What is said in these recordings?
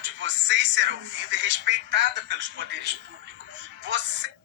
de vocês ser ouvida e respeitada pelos poderes públicos. Você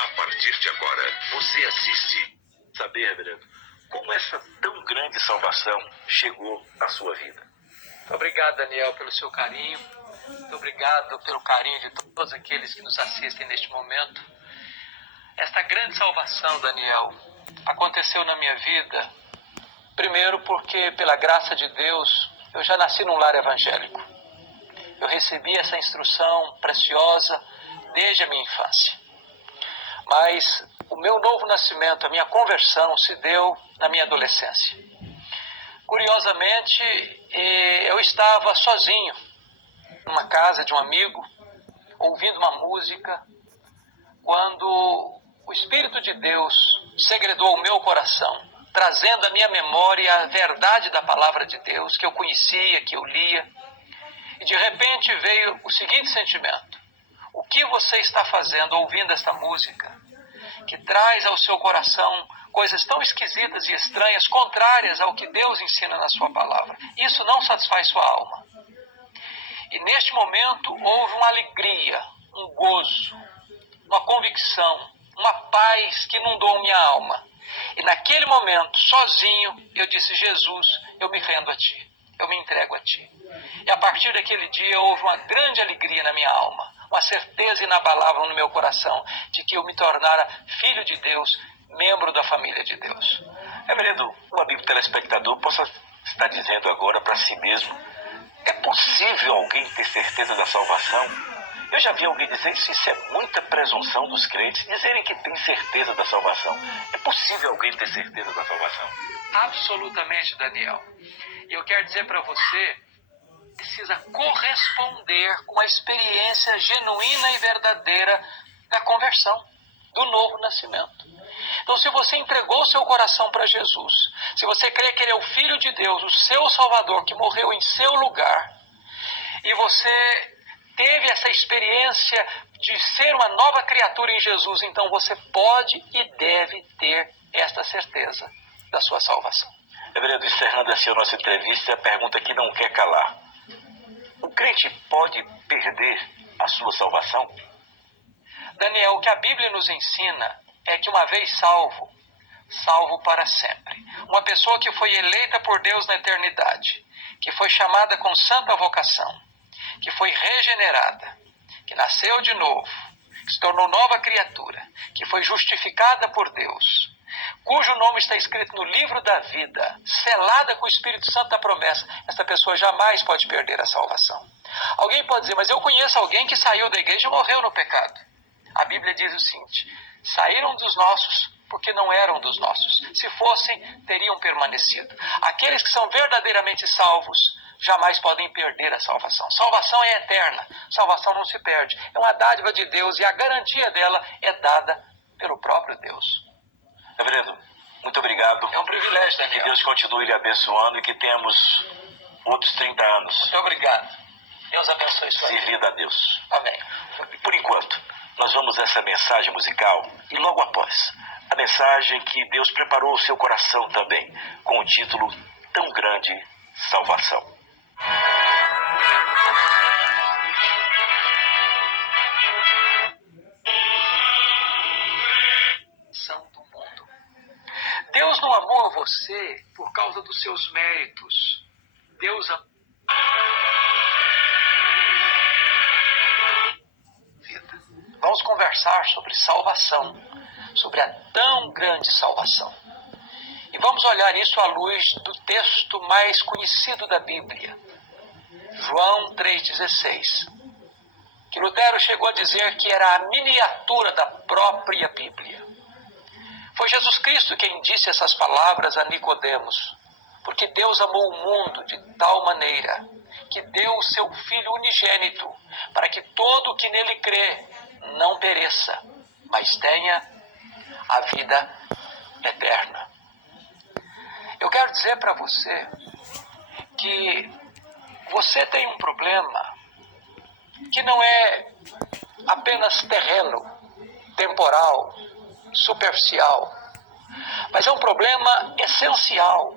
A partir de agora, você assiste. Saber, reverendo, como essa tão grande salvação chegou à sua vida? Muito obrigado, Daniel, pelo seu carinho. Muito obrigado pelo carinho de todos aqueles que nos assistem neste momento. Esta grande salvação, Daniel, aconteceu na minha vida, primeiro porque, pela graça de Deus, eu já nasci num lar evangélico. Eu recebi essa instrução preciosa desde a minha infância. Mas o meu novo nascimento, a minha conversão, se deu na minha adolescência. Curiosamente, eu estava sozinho, numa casa de um amigo, ouvindo uma música, quando o Espírito de Deus segredou o meu coração, trazendo à minha memória a verdade da palavra de Deus, que eu conhecia, que eu lia. E de repente veio o seguinte sentimento: o que você está fazendo ouvindo esta música, que traz ao seu coração coisas tão esquisitas e estranhas, contrárias ao que Deus ensina na sua palavra? Isso não satisfaz sua alma. E neste momento houve uma alegria, um gozo, uma convicção, uma paz que inundou minha alma. E naquele momento, sozinho, eu disse: Jesus, eu me rendo a Ti, eu me entrego a Ti. E a partir daquele dia houve uma grande alegria na minha alma, uma certeza inabalável no meu coração de que eu me tornara filho de Deus, membro da família de Deus. Reverendo, um amigo telespectador possa estar dizendo agora para si mesmo: é possível alguém ter certeza da salvação? Eu já vi alguém dizer isso é muita presunção dos crentes, dizerem que tem certeza da salvação. É possível alguém ter certeza da salvação? Absolutamente, Daniel. E eu quero dizer para você, precisa corresponder com a experiência genuína e verdadeira da conversão, do novo nascimento. Então, se você entregou o seu coração para Jesus, se você crê que Ele é o Filho de Deus, o seu Salvador, que morreu em seu lugar, e você teve essa experiência de ser uma nova criatura em Jesus, então você pode e deve ter esta certeza da sua salvação. Reverendo, encerrando assim a nossa entrevista, a pergunta que não quer calar: o crente pode perder a sua salvação? Daniel, o que a Bíblia nos ensina é que uma vez salvo, salvo para sempre. Uma pessoa que foi eleita por Deus na eternidade, que foi chamada com santa vocação, que foi regenerada, que nasceu de novo, que se tornou nova criatura, que foi justificada por Deus, cujo nome está escrito no livro da vida, selada com o Espírito Santo da promessa, essa pessoa jamais pode perder a salvação. Alguém pode dizer: mas eu conheço alguém que saiu da igreja e morreu no pecado. A Bíblia diz o seguinte: saíram dos nossos porque não eram dos nossos. Se fossem, teriam permanecido. Aqueles que são verdadeiramente salvos jamais podem perder a salvação. Salvação é eterna. Salvação não se perde. É uma dádiva de Deus e a garantia dela é dada pelo próprio Deus. Reverendo, muito obrigado. É um privilégio, Daniel. Que Deus continue lhe abençoando e que tenhamos outros 30 anos. Muito obrigado. Deus abençoe sua vida. Servindo a Deus. Amém. Por enquanto, nós vamos a essa mensagem musical e logo após a mensagem que Deus preparou o seu coração também, com o título Tão Grande Salvação. Do mundo. Deus não amou você por causa dos seus méritos. Deus amou vida. Vamos conversar sobre salvação, sobre a tão grande salvação. E vamos olhar isso à luz do texto mais conhecido da Bíblia, João 3,16, que Lutero chegou a dizer que era a miniatura da própria Bíblia. Foi Jesus Cristo quem disse essas palavras a Nicodemos, porque Deus amou o mundo de tal maneira que deu o seu Filho unigênito, para que todo o que nele crê não pereça, mas tenha a vida eterna. Eu quero dizer para você que você tem um problema que não é apenas terreno, temporal, superficial, mas é um problema essencial.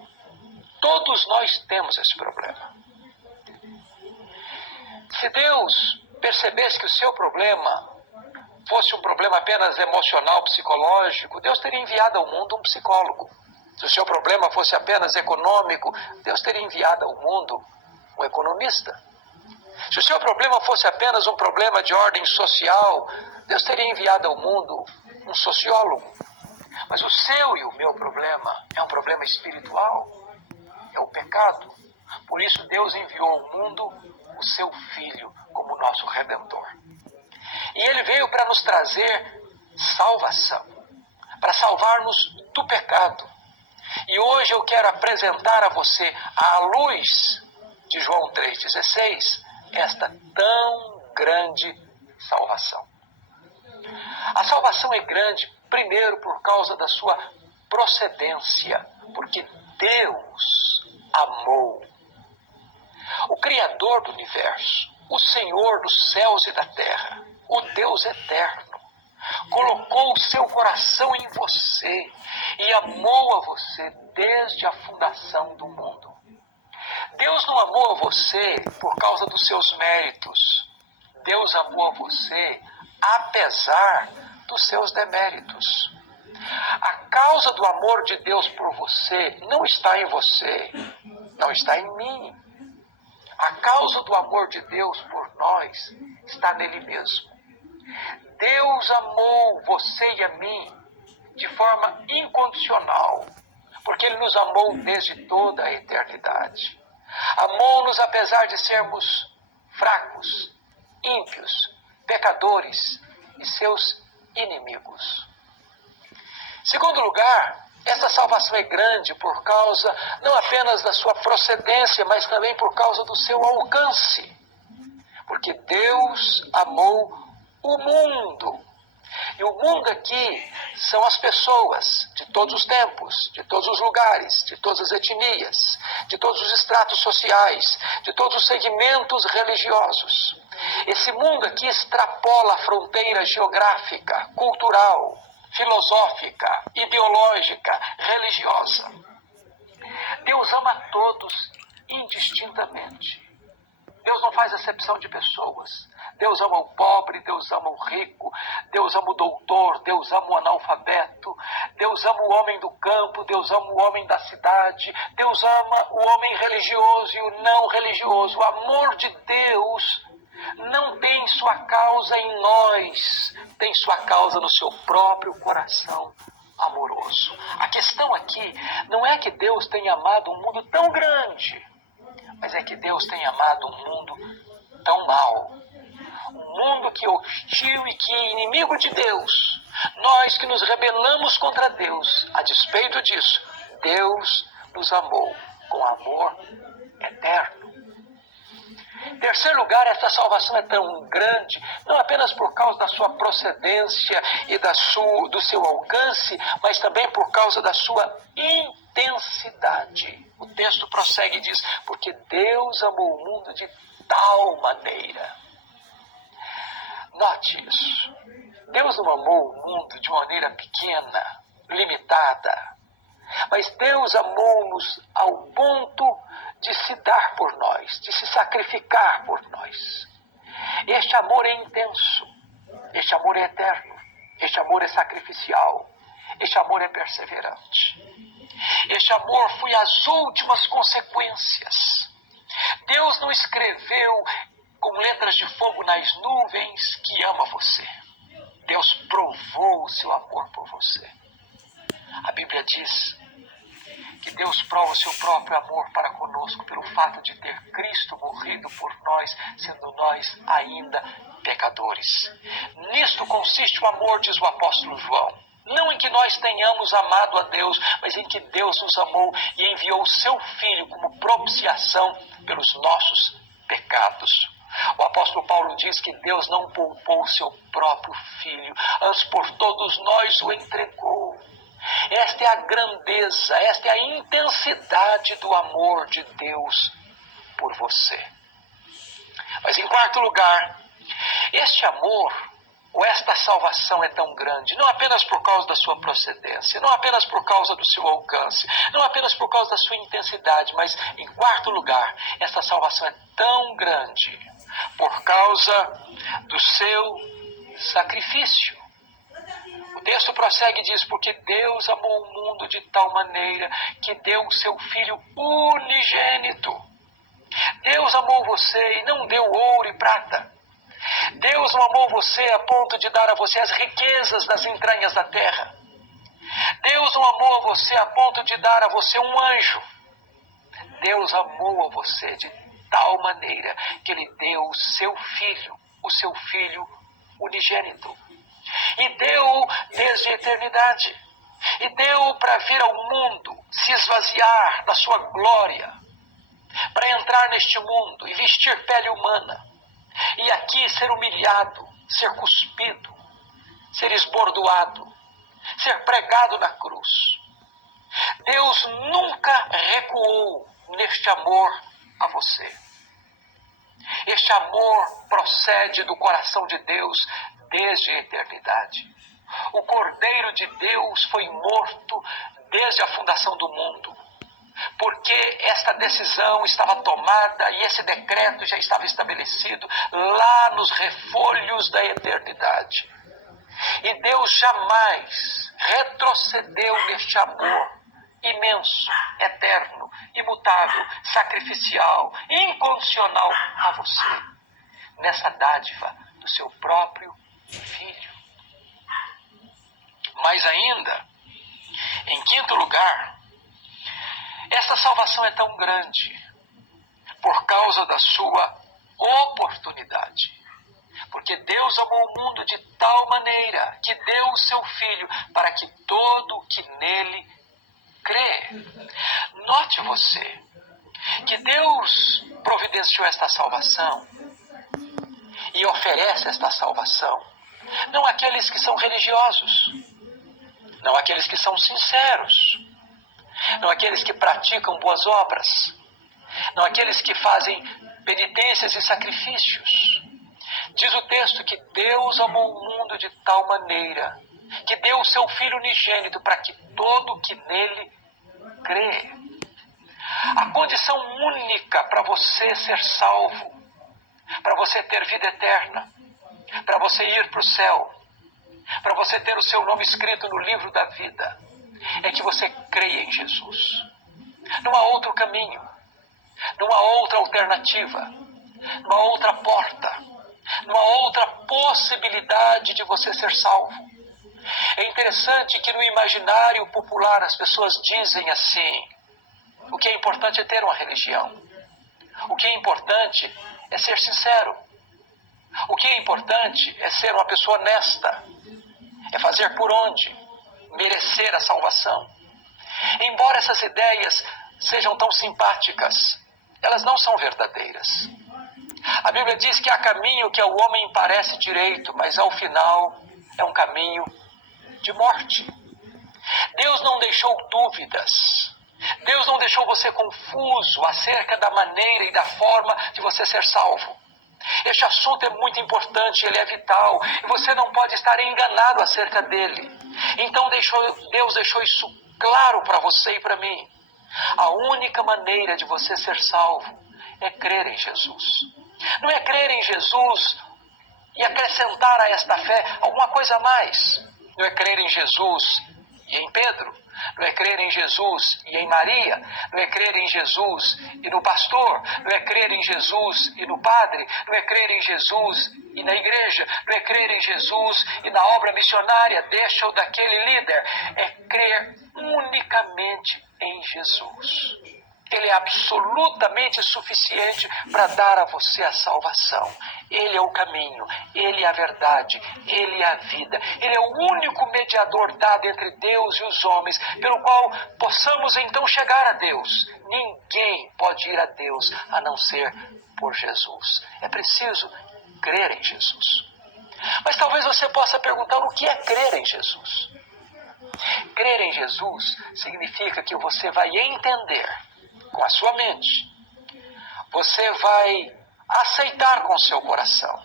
Todos nós temos esse problema. Se Deus percebesse que o seu problema fosse um problema apenas emocional, psicológico, Deus teria enviado ao mundo um psicólogo. Se o seu problema fosse apenas econômico, Deus teria enviado ao mundo um economista. Se o seu problema fosse apenas um problema de ordem social, Deus teria enviado ao mundo um sociólogo. Mas o seu e o meu problema é um problema espiritual, é o pecado. Por isso Deus enviou ao mundo o seu Filho como nosso Redentor. E ele veio para nos trazer salvação, para salvar-nos do pecado. E hoje eu quero apresentar a você, à luz de João 3,16, esta tão grande salvação. A salvação é grande, primeiro, por causa da sua procedência, porque Deus amou. O Criador do universo, o Senhor dos céus e da terra, o Deus eterno, colocou o seu coração em você e amou a você desde a fundação do mundo. Deus não amou a você por causa dos seus méritos. Deus amou a você apesar dos seus deméritos. A causa do amor de Deus por você não está em você, não está em mim. A causa do amor de Deus por nós está nele mesmo. Deus amou você e a mim de forma incondicional, porque Ele nos amou desde toda a eternidade. Amou-nos apesar de sermos fracos, ímpios, pecadores e seus inimigos. Segundo lugar, esta salvação é grande por causa não apenas da sua procedência, mas também por causa do seu alcance. Porque Deus amou o mundo. E o mundo aqui são as pessoas de todos os tempos, de todos os lugares, de todas as etnias, de todos os estratos sociais, de todos os segmentos religiosos. Esse mundo aqui extrapola a fronteira geográfica, cultural, filosófica, ideológica, religiosa. Deus ama a todos indistintamente. Deus não faz acepção de pessoas. Deus ama o pobre, Deus ama o rico, Deus ama o doutor, Deus ama o analfabeto, Deus ama o homem do campo, Deus ama o homem da cidade, Deus ama o homem religioso e o não religioso. O amor de Deus não tem sua causa em nós, tem sua causa no seu próprio coração amoroso. A questão aqui não é que Deus tenha amado um mundo tão grande, mas é que Deus tem amado um mundo tão mau. Um mundo que é hostil e que é inimigo de Deus. Nós que nos rebelamos contra Deus, a despeito disso, Deus nos amou com amor eterno. Em terceiro lugar, esta salvação é tão grande, não apenas por causa da sua procedência e do seu alcance, mas também por causa da sua intensidade. O texto prossegue e diz, porque Deus amou o mundo de tal maneira. Note isso. Deus não amou o mundo de maneira pequena, limitada. Mas Deus amou-nos ao ponto de se dar por nós, de se sacrificar por nós. Este amor é intenso, este amor é eterno, este amor é sacrificial, este amor é perseverante. Este amor foi as últimas consequências. Deus não escreveu com letras de fogo nas nuvens que ama você. Deus provou o seu amor por você. A Bíblia diz que Deus prova o seu próprio amor para conosco pelo fato de ter Cristo morrido por nós, sendo nós ainda pecadores. Nisto consiste o amor, diz o apóstolo João. Não em que nós tenhamos amado a Deus, mas em que Deus nos amou e enviou o seu Filho como propiciação pelos nossos pecados. O apóstolo Paulo diz que Deus não poupou o seu próprio Filho, antes por todos nós o entregou. Esta é a grandeza, esta é a intensidade do amor de Deus por você. Mas em quarto lugar, este amor, ou esta salvação é tão grande, não apenas por causa da sua procedência, não apenas por causa do seu alcance, não apenas por causa da sua intensidade, mas em quarto lugar, esta salvação é tão grande por causa do seu sacrifício. O texto prossegue e diz, porque Deus amou o mundo de tal maneira que deu o seu Filho unigênito. Deus amou você e não deu ouro e prata. Deus não amou você a ponto de dar a você as riquezas das entranhas da terra. Deus não amou a você a ponto de dar a você um anjo. Deus amou a você de tal maneira que Ele deu o seu Filho unigênito. E deu desde a eternidade. E deu para vir ao mundo, se esvaziar da sua glória, para entrar neste mundo e vestir pele humana. E aqui ser humilhado, ser cuspido, ser esbordoado, ser pregado na cruz. Deus nunca recuou neste amor a você. Este amor procede do coração de Deus desde a eternidade. O Cordeiro de Deus foi morto desde a fundação do mundo, porque esta decisão estava tomada e esse decreto já estava estabelecido lá nos refolhos da eternidade. E Deus jamais retrocedeu neste amor imenso, eterno, imutável, sacrificial, incondicional a você, nessa dádiva do seu próprio Filho. Mais ainda, em quinto lugar, essa salvação é tão grande por causa da sua oportunidade. Porque Deus amou o mundo de tal maneira que deu o seu Filho para que todo que nele crê. Note você que Deus providenciou esta salvação e oferece esta salvação não àqueles que são religiosos, não àqueles que são sinceros, não àqueles que praticam boas obras, não àqueles que fazem penitências e sacrifícios. Diz o texto que Deus amou o mundo de tal maneira que deu o seu Filho unigênito para que todo que nele crê. A condição única para você ser salvo, para você ter vida eterna, para você ir para o céu, para você ter o seu nome escrito no livro da vida, é que você creia em Jesus. Não há outro caminho, não há outra alternativa, não há outra porta, não há outra possibilidade de você ser salvo. É interessante que no imaginário popular as pessoas dizem assim: o que é importante é ter uma religião, o que é importante é ser sincero, o que é importante é ser uma pessoa honesta, é fazer por onde, merecer a salvação. Embora essas ideias sejam tão simpáticas, elas não são verdadeiras. A Bíblia diz que há caminho que ao homem parece direito, mas ao final é um caminho de morte. Deus não deixou dúvidas. Deus não deixou você confuso acerca da maneira e da forma de você ser salvo. Este assunto é muito importante, ele é vital, e você não pode estar enganado acerca dele. Então Deus deixou isso claro para você e para mim. A única maneira de você ser salvo é crer em Jesus. Não é crer em Jesus e acrescentar a esta fé alguma coisa a mais. Não é crer em Jesus e em Pedro. Não é crer em Jesus e em Maria. Não é crer em Jesus e no pastor. Não é crer em Jesus e no padre. Não é crer em Jesus e na igreja. Não é crer em Jesus e na obra missionária deste ou daquele líder. É crer unicamente em Jesus. Ele é absolutamente suficiente para dar a você a salvação. Ele é o caminho, Ele é a verdade, Ele é a vida. Ele é o único mediador dado entre Deus e os homens, pelo qual possamos então chegar a Deus. Ninguém pode ir a Deus a não ser por Jesus. É preciso crer em Jesus. Mas talvez você possa perguntar o que é crer em Jesus. Crer em Jesus significa que você vai entender com a sua mente, você vai aceitar com o seu coração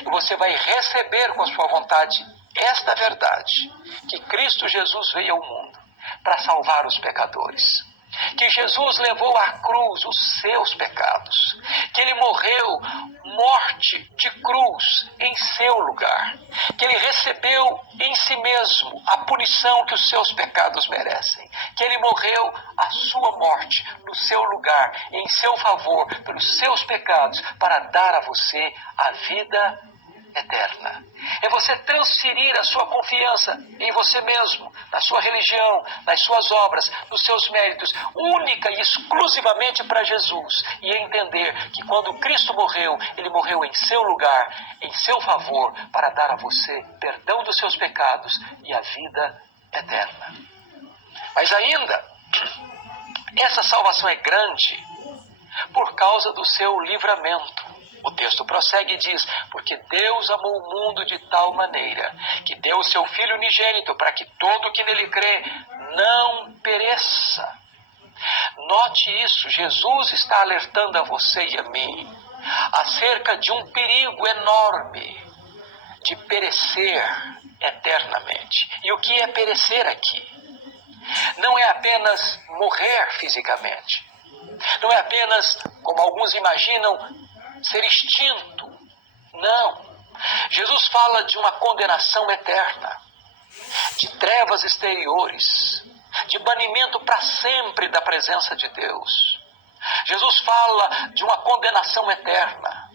e você vai receber com a sua vontade esta verdade, que Cristo Jesus veio ao mundo para salvar os pecadores, que Jesus levou à cruz os seus pecados, que Ele morreu morte de cruz em seu lugar, que Ele recebeu em si mesmo a punição que os seus pecados merecem, que Ele morreu a sua morte no seu lugar, em seu favor, pelos seus pecados, para dar a você a vida eterna. É você transferir a sua confiança em você mesmo, na sua religião, nas suas obras, nos seus méritos, única e exclusivamente para Jesus, e entender que quando Cristo morreu, Ele morreu em seu lugar, em seu favor, para dar a você perdão dos seus pecados e a vida eterna. Mas ainda, essa salvação é grande por causa do seu livramento. O texto prossegue e diz: porque Deus amou o mundo de tal maneira que deu o seu Filho unigênito para que todo que nele crê não pereça. Note isso, Jesus está alertando a você e a mim acerca de um perigo enorme de perecer eternamente. E o que é perecer aqui? Não é apenas morrer fisicamente. Não é apenas, como alguns imaginam, ser extinto. Não. Jesus fala de uma condenação eterna, de trevas exteriores, de banimento para sempre da presença de Deus. Jesus fala de uma condenação eterna.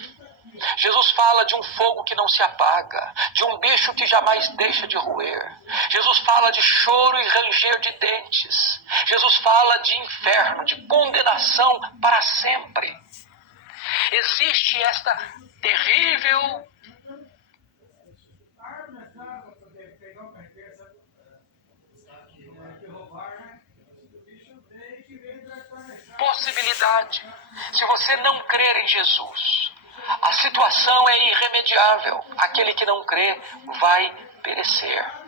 Jesus fala de um fogo que não se apaga, de um bicho que jamais deixa de roer. Jesus fala de choro e ranger de dentes. Jesus fala de inferno, de condenação para sempre. Existe esta terrível possibilidade. Se você não crer em Jesus, a situação é irremediável. Aquele que não crê vai perecer.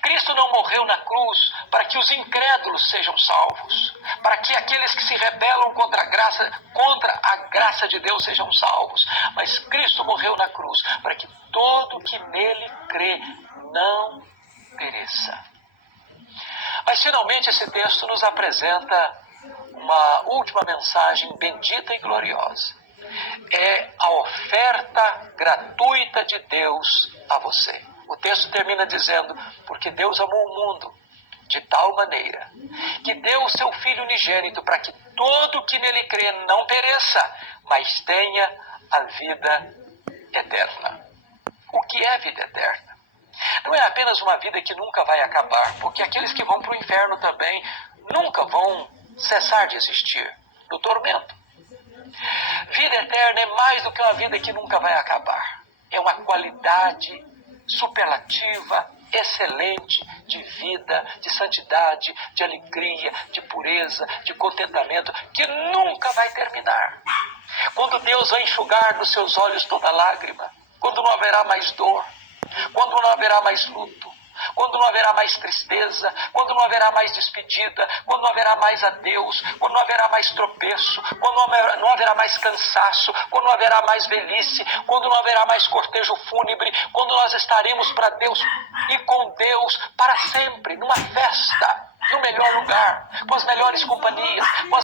Cristo não morreu na cruz para que os incrédulos sejam salvos, para que aqueles que se rebelam contra a graça de Deus sejam salvos. Mas Cristo morreu na cruz para que todo que nele crê não pereça. Mas finalmente esse texto nos apresenta uma última mensagem bendita e gloriosa. É a oferta gratuita de Deus a você. O texto termina dizendo: porque Deus amou o mundo de tal maneira que deu o seu Filho unigênito para que todo que nele crê não pereça, mas tenha a vida eterna. O que é vida eterna? Não é apenas uma vida que nunca vai acabar, porque aqueles que vão para o inferno também nunca vão cessar de existir no tormento. Vida eterna é mais do que uma vida que nunca vai acabar. É uma qualidade superlativa, excelente, de vida, de santidade, de alegria, de pureza, de contentamento, que nunca vai terminar. Quando Deus vai enxugar dos seus olhos toda lágrima, quando não haverá mais dor, quando não haverá mais luto, quando não haverá mais tristeza, quando não haverá mais despedida, quando não haverá mais adeus, quando não haverá mais tropeço, quando não haverá mais cansaço, quando não haverá mais velhice, quando não haverá mais cortejo fúnebre, quando nós estaremos para Deus e com Deus para sempre, numa festa, no melhor lugar, com as melhores companhias, com as